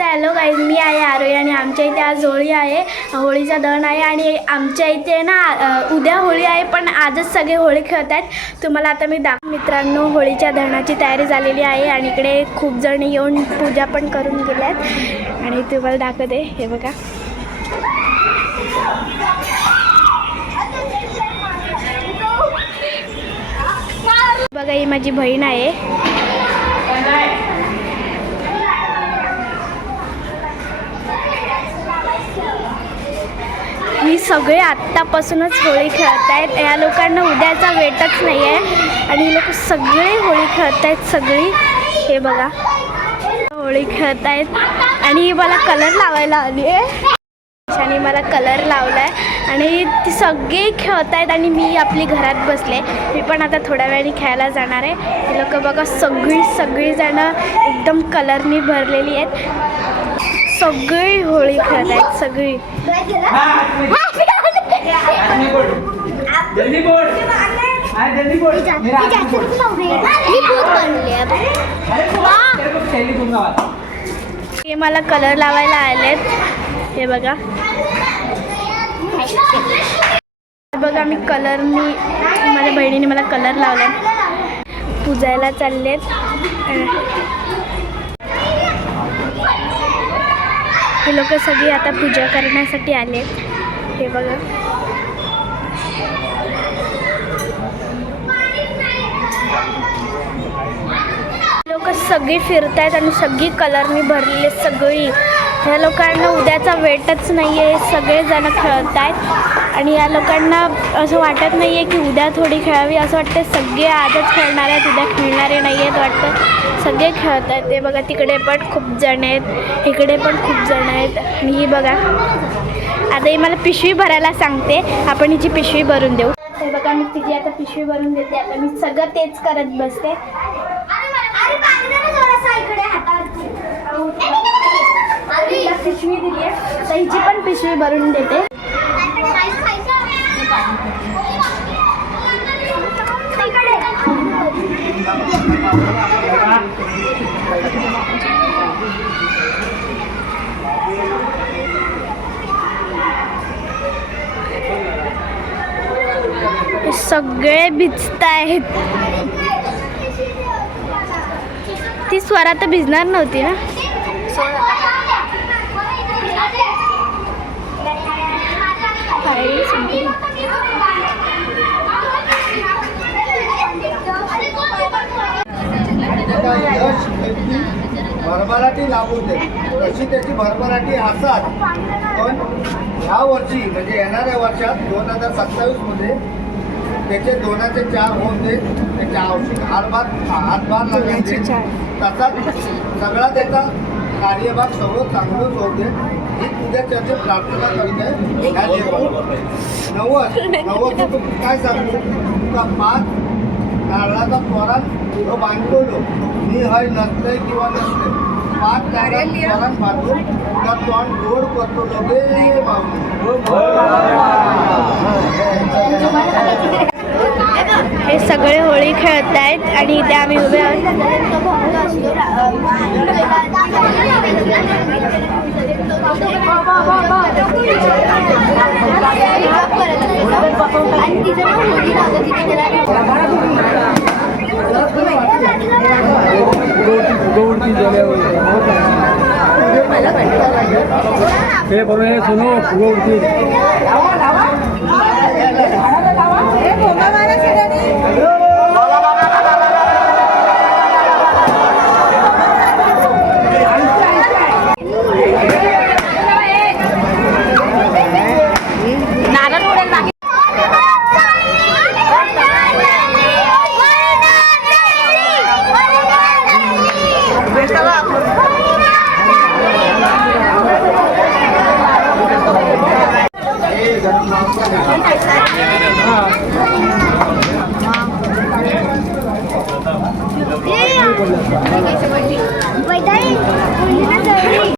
Hello guys, मी आहे आरोही आणि आमच्या इथे आज होळी आहे. होळीचा दहन आहे आणि आमच्या इथे ना उद्या होळी आहे, पण आजच सगळे होळी खेळत आहेत. तुम्हाला आता मी मित्रांनो, होळीच्या दहनाची तयारी झालेली आहे आणि इकडे खूप जण येऊन पूजा पण करून गेल्यात आणि तुम्हाला दाखवते. हे बघा, बघा ही माझी बहीण आहे. ही सगळे आत्तापासूनच होळी खेळत आहेत. या लोकांना उद्याचा वेटच नाही आहे आणि लोक सगळे होळी खेळत आहेत. सगळी हे बघा होळी खेळत आहेत आणि मला कलर लावायला आली आहे आणि मला कलर लावला आहे आणि ती सगळे खेळत आहेत आणि मी आपली घरात बसले. मी पण आता थोड्या वेळाने खेळायला जाणार आहे. हे लोक बघा सगळी जणं एकदम कलरनी भरलेली आहेत. सगळी होळी खेळत आहेत. सगळी हे मला कलर लावायला आलेत. हे बघा, बघा मी माझ्या बहिणीने मला कलर लावला. पूजायला चाललेत. हे लोक सगळी आता पूजा करण्यासाठी आलेत. हे बघा, लोक सगळी फिरतायत आणि सगळी कलरनी भरलेली सगळी. ह्या लोकांना उद्याचा वेटच नाही आहे. सगळेजण खेळत आहेत आणि या लोकांना असं वाटत नाही आहे की उद्या थोडी खेळावी. असं वाटतं सगळे आजच खेळणार आहेत, उद्या खेळणारे नाही आहेत वाटतं. सगळे खेळत आहेत. ते बघा, तिकडे पण खूप जण आहेत, इकडे पण खूप जण आहेत. आणि ही बघा, आता ही मला पिशवी भरायला सांगते. आपण हिची पिशवी भरून देऊ. हे बघा, मी तिची आता पिशवी भरून देते. आता मी सगळं तेच करत बसते. पिशवी दिली आहे, आता हिची पण पिशवी भरून देते. सगळे भिजतायत. ती स्वरा तर भिजणार नव्हती ना. भरभराटी लागू दे तशी त्याची भरभराटी असतात. पण ह्या वर्षी म्हणजे येणाऱ्या वर्षात 2027 मध्ये त्याचे 2चे 4 होते. त्याच्या आवश्यक हातभार लागण्याचे तसाच सगळा त्याचा कार्यभाग सगळं चांगलंच होते. ही तुझ्या चर्चे प्रार्थना करीत आहे. नवस काय सांगतो तुका 5 नारळाचा पोरात बांधलो. मी हय नसलंय किंवा नसले 5 नारळात पोरात बांधून तुला तोंड गोड करतो. लोके हे सगळे होळी खेळत आहेत आणि इथे आम्ही उभे आहोत. Wait,